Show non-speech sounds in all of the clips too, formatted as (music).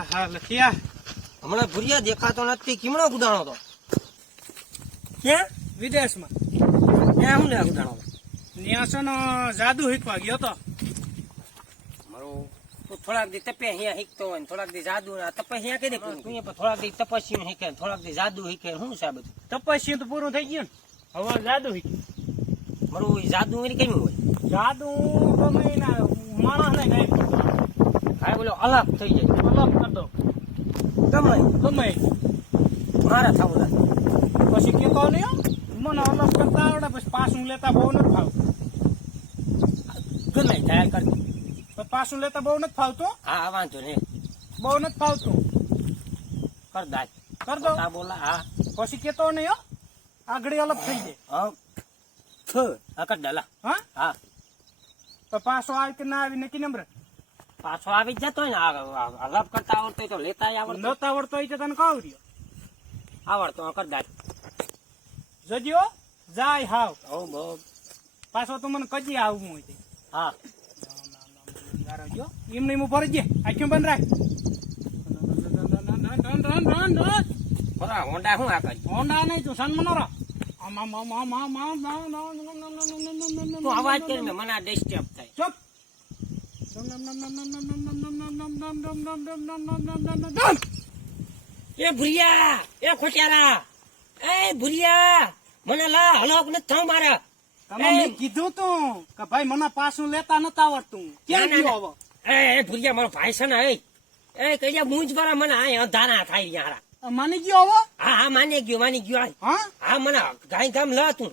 હા હા લખિયા હમણાં ભૂરિયા દેખાતો નથી. કીમણો ગુદાણો તો ક્યાં? વિદેશમાં. ક્યાં હું લે ગુદાણો ન્યાસોનો જાદુ શીખવા ગયો તો. મારો તું થોડાક દી તપસ્યા શીખતો હોય થોડાક દી જાદુ ના તપસ્યા કરી દે તું એ થોડાક દી તપસ્યા શીખે થોડાક દી જાદુ શીખે શું છે આ બધું? તપસ્યા તો પૂરું થઈ ગયું ને. હવે જાદુ શીખ્યું મારું જાદુ એની કેમ હોય? જાદુ ગમે પડતો હા બોલો અલગ થઈ જાય. અલગ કરતો ગમે. ગમે. મારા થાવ પછી પછી કહો નહીં હો. મને અલગ કરતા આવડે પછી પાછું લેતા બહુ નથી ફાવતું. ગમે થાય કરી. પછી લેતા બહુ નથી ફાવતું? હા વાંધો નહીં. બહુ નથી ફાવતું? કર દાય કર દો. હા બોલા હા. પછી કેતો નહીં હો? આગળી અલગ થઈ જાય. હા. થ. હા કર દાલા હા? હા. તો પાછો આવી કે ના આવી નક્કી નંબર પાછો આવી જતો હોય ને આ- કરતા આવડતો તો લેતા આવડતો નતો આવડતો હોય તો તને કહું રહ્યો આવડતો કરદાર જજો જાય હાવ હો બહુ પાછો તું મને કજી આવું હોય તે. હા એમને હું જ આખ્યું બંધ રાખ હોન્ડા શું આ કરી હોન્ડા નહીં તું સન મનોરા આમ આમ આમ આમ આમ આમ આમ આમ આમ આમ આમ આમ આમ આમ આમ તું અવાજ કરીને મને આ ડિસ્ટર્બ થાય ચૂપ એ ભુરિયા એ ખોટિયારા. એ ભુરિયા મને લા હલોક ન થાવ મારા. તમે મેં કીધું તું કે ભાઈ મને પાછું લેતા નતા આવડતું. ક્યાં ગયો હવે? એ ભુરિયા મારો ભાઈ છે ને એ. એ કહીયા મૂંજ વાળા મને આ અંધારા થાય યાર. માની ગયો હવે? હા હા માની ગયો માની ગયો. હા? હા મને ગાય ગામ લ તું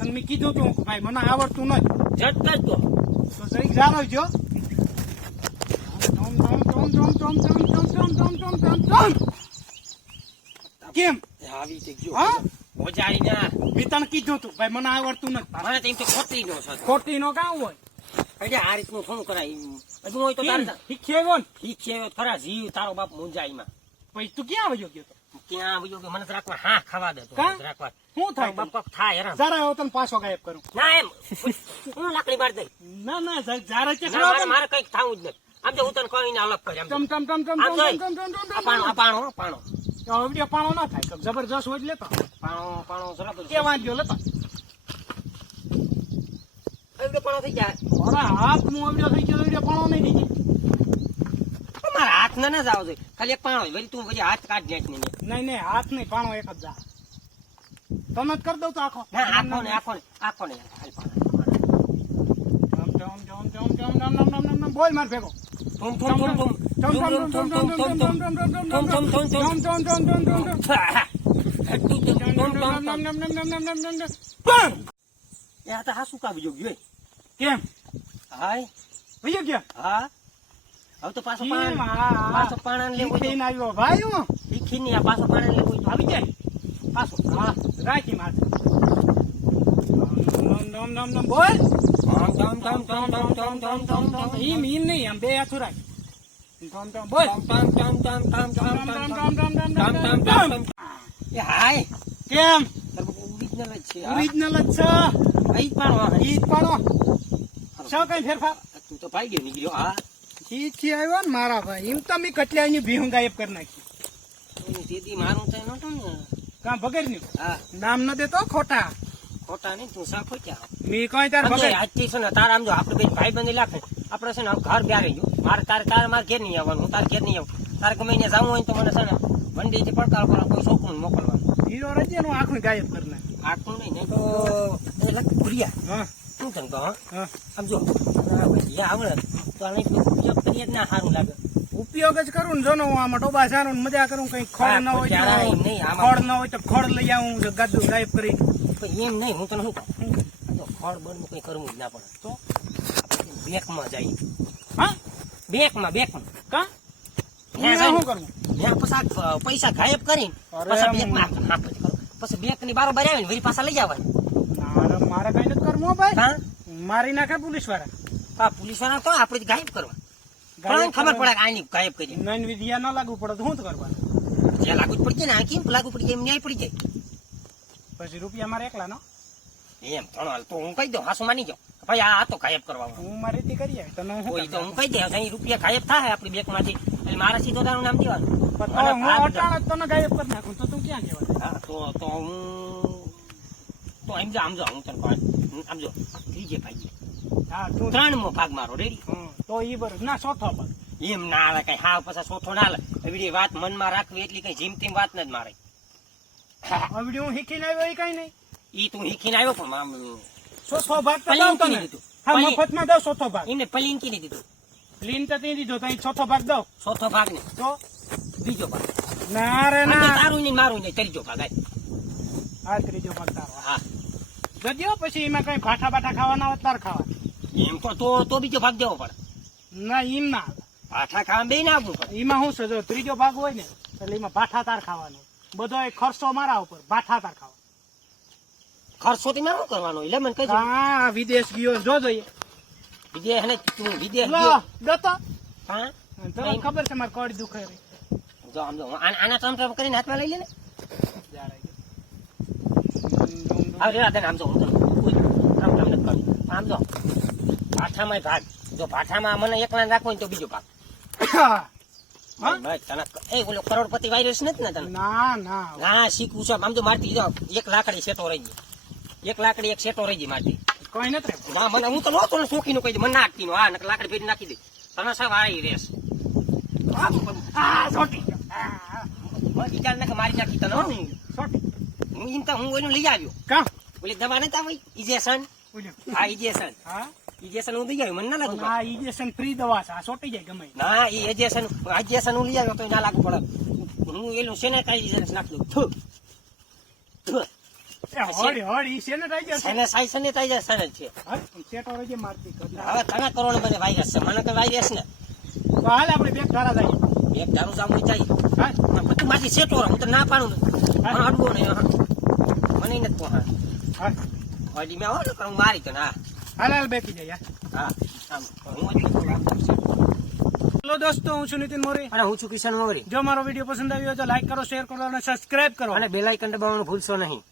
તને મેં કીધું તું ભાઈ મને આવડતું નહીં જટ જ તો તો જરીક જાણો જો કેમ આવી છે ગયો હા મોજાઈ ના મેં તને કીધું તું ભાઈ મને આવડતું નથી મને તેમ તો ખોટી નો છે ખોટી નો કામ હોય એટલે આ રીતનું થોડું કરાય હજુ હોય તો તારે શીખેવો ને છે ખરા જીવ તારો બાપ મુંજાઈમાં પછી તું ક્યાં આવ્યો ગયો તો તો ક્યાં આવ્યો કે મને રાખવા હા ખાવા દે રાખવા શું થાય બાપ થાય હેરાન. જરા આવ્યો તને પાછો ગાયબ કરું. ના એમ. હું લાકડી મારી દઈ ના ના જરા કે મારે કંઈક થવું જ નથી. આમ તો હું તને કહીને અલગ કરી. ટમ ટમ ટમ ટમ ટમ ટમ પાણો પાણો પાણો. તો હવે પાણો ના થાય. જબરજસ્ત હોય જ લેતો. પાણો પાણો જરા કે વાંચ્યો લેતો. પાણો થઈ જાય. મારા હાથ હું અવડ્યો થઈ ગયો પાણો નહીં થઈ મારા હાથ ના ના જાવ જોઈએ ખાલી એક પાણો વળી તું પછી હાથ કાઢ નાખ ને નહીં નહીં હાથ નહીં પાણો એક જ જા તમે જ કરી દઉં તો આખો ના આખો ને આખો ને આખો ને ખાલી પાણો ટમ ટમ ટમ ટમ ટમ ટમ ટમ ટમ ટમ બોલ માર ભેગો ઠુમ ઠુમ ઠુમ ઠુમ ટમ ઠુમ ટમ ઠુમ ટમ ઠુમ ટમ ઠુમ ટમ ઠુમ ટમ ઠુમ ટમ ટમ ટમ ટમ ટમ ટમ ટમ ટમ એ આ તો હા ગયો કેમ હાય ભૈયા ગયા હા હવે તો પાછો પાણ પાણા પાછો પાણ લેવો લઈને આવ્યો ભાઈ હું ઈખી ની આ પાછો પાણા લેવો આવી જાય પાછો હા રાખી માર નમ નમ નમ બોલ ધમ ધમ ધમ ધમ ધમ ધમ ધમ ધમ ધમ ઈમ ઈમ નહીં આમ બે હાથું રાખ ટમ ટમ બોલ ધમ ધમ ધમ ધમ ટમ ટમ ટમ ટમ ધમ ટમ ધમ એ હાય કેમ ઓરિજિનલ જ છે ઓરિજિનલ જ છે ઈ પાડો ઈ જ શું કઈ ફેરફાર તું તો ભાઈ ગયો નીકળ્યો હા ઈ થી આવ્યો ને મારા ભાઈ. એમ તમે કટલાની ભીહું ગાયબ કરી નાખી. દીદી મારું તો નહોતું ને. કાં ભગર હા. નામ ન દેતો ખોટા? ખોટા નહીં તું સાખો ખોટ્યા. મી કઈ તાર ભગર? આજથી છે ને તારા આમ જો આપણે બેન ભાઈ બંધી લાગે આપણે છે ને ઘર બ્યારે ગયું મારે તારે તારે મારે ઘેર નહીં આવવાનું હું તારે ઘેર નહીં આવું. તારે ગમે ત્યાં જવું હોય તો મને છે ને મંડીથી પડકાર કરો કોઈ છોકરું મોકલવાનું. હીરો રજિયાનું આખું ગાયબ કરી નાખી. આટલું નહીં નહીં તો એ લખ ભૂરિયા. શું તને કહો હા? હા. આમ જો આ ભજીયા આવડે. તો આ એટલું જ ના સારું લાગે. ઉપયોગ જ કરું ને જો ને હું આમાં ટોબા સારું ને મજા કરું કઈ ખડ ન હોય તો ખડ. ન હોય તો ખડ લઈ આવું ગાદું ગાયબ કરી. એમ નહીં હું તને શું કહું? ખડ તો કઈ કરવું જ ના પડે. તો બેંકમાં જઈએ. હા? બેંકમાં બેંકમાં. કા? શું કરવું ત્યાં પછી પૈસા ગાયબ કરીને પાછા બેંકમાં પછી કરો. ની બારોબાર આવીને વળી પાછા લઈ જવાય. મારે કઈ નથી કરવું ભાઈ. મારી નાખે પોલીસવાળા આ પોલીસવાળા તો આપણે ગાયબ કરવા. પણ ખબર પડે કે આની ગાયબ કરી. નૈન વિદ્યા ન લાગુ પડે તો શું કરવાનું? જે લાગુ જ પડશે ને આ કેમ લાગુ પડી જાય એમ ન્યાય પડી જાય. પછી રૂપિયા મારે એકલા નો? એમ ઘણો હાલ તો હું કહી દઉં હાસુ માની જાઉં ભાઈ આ તો ગાયબ કરવા હું મારી રીતે કરી આવી તમે કોઈ તો હું કહી દે અહીં રૂપિયા ગાયબ થાય આપણી બેંકમાંથી એટલે મારા સીધો તારું નામ દેવાનું. હું અટાણ તને ગાયબ કરી નાખું તો તું ક્યાં જવા તો તો હું તો આમ જો આમ જો હું તને. આમ જો ત્રીજે ભાઈ હા તું ત્રણમો ભાગ મારો રેડી તો ઈ બરોબર ના ચોથો ભાગ. એમ ના આવે કઈ હાવ પછી ચોથો ના આવે એવી વાત મનમાં રાખવી એટલી કઈ જીમ તેમ વાત ન જ મારે. હવે હું શીખીને આવ્યો એ કઈ નહીં. ઈ તું શીખીને આવ્યો પણ ચોથો ભાગ તો તને. હા. મફતમાં દઉં ચોથો ભાગ. એને પલિંકી નહીં દીધું. લીન તો નહીં દીધો તો અહીં ચોથો ભાગ દઉં. ચોથો ભાગ ને તો? બીજો ભાગ. ના રે ના. તારું નહીં મારું નહીં ત્રીજો ભાગ. આ ત્રીજો ભાગ તારો. હા. જજો પછી એમાં કઈ ભાઠા બાઠા ખાવાના હોય તાર ખાવા એમ તો તો તો બીજો ભાગ દેવો પડે. ના એમ ના પાઠા ખાવા બે ના આવવું પડે. એમાં શું છે? જો ત્રીજો ભાગ હોય ને એટલે એમાં પાઠા તાર ખાવાનો. બધો એ ખર્ચો મારા ઉપર પાઠા તાર ખાવા ખર્ચો થી શું કરવાનો? એટલે મને કહેજો. હા વિદેશ ગયો જો જોઈએ. વિદેશ ને તું વિદેશ ગયો. ગતો હા? તને ખબર છે મારે કોડ દુખે જો આમ જો આના ટ્રમ ટ્રમ કરીને હાથમાં લઈ લે ને. હવે રેવા દે આમ જો ટ્રમ ટ્રમ નથી. આમ જો. ભાઠામાં ભાગ જો ભાઠામાં મને એકલા રાખવો ને તો બીજો ભાગ. (coughs) એ ઓલો કરોડપતિ વાયરસ નથી ને તને? ના ના. ના શીખવું છે. આમ તો મારતી જો એક લાકડી સેટો રહી ગઈ. એક લાકડી એક સેટો રહી ગઈ મારતી. કોઈ નથી ના મને હું તો નહોતો ને શોખીનું કહી દે મને નાખતી નો. હા લાકડી ભેરી નાખી દે. તને સાહેબ રેસ? આ વિચાર ને મારી નાખી તને હું. એમ તો હું એનું લઈ આવ્યો. કા ઓલી દવા નતા આવી ઇજેશન. હા ઇજેશન હા? ઇજેશન હું લઈ આવ્યો મને ના લાગુ હા ઇજેશન ફ્રી દવા છે આ સોટી જાય ગમે. ના એ ઇજેશન ઇજેશન હું લઈ આવ્યો તો ના લાગુ પડે. હું એનું સેનેટાઈઝર નાખી દઉં થુ. થુ. એ હોળી હોળી સેનેટાઈઝર છે? સેનેસાઈ સેનેટાઈઝર સને જ. છે હા, સેટો રહેજે મારતી. હવે તને કરોડ મને વાયરસ છે. મને કઈ વાયરસ ને. તો હાલ આપણે બેગ ધારા જઈએ એક ધારું જામું જાય હા? પણ મારી સેટો હું તો ના પાડું અડવો નહીં. મને નથી. હા. હજી મેં આવો ને મારી તો ના. હાલ હાલ બેસી જાય હા હેલો દોસ્તો હું છું નીતિન મોરી. અને હું છું કિશન મોરી. જો મારો વીડિયો પસંદ આવ્યો તો લાઈક કરો શેર કરો અને સબસ્ક્રાઇબ કરો. અને બેલાઇકન દબાવવાનું ભૂલશો નહીં.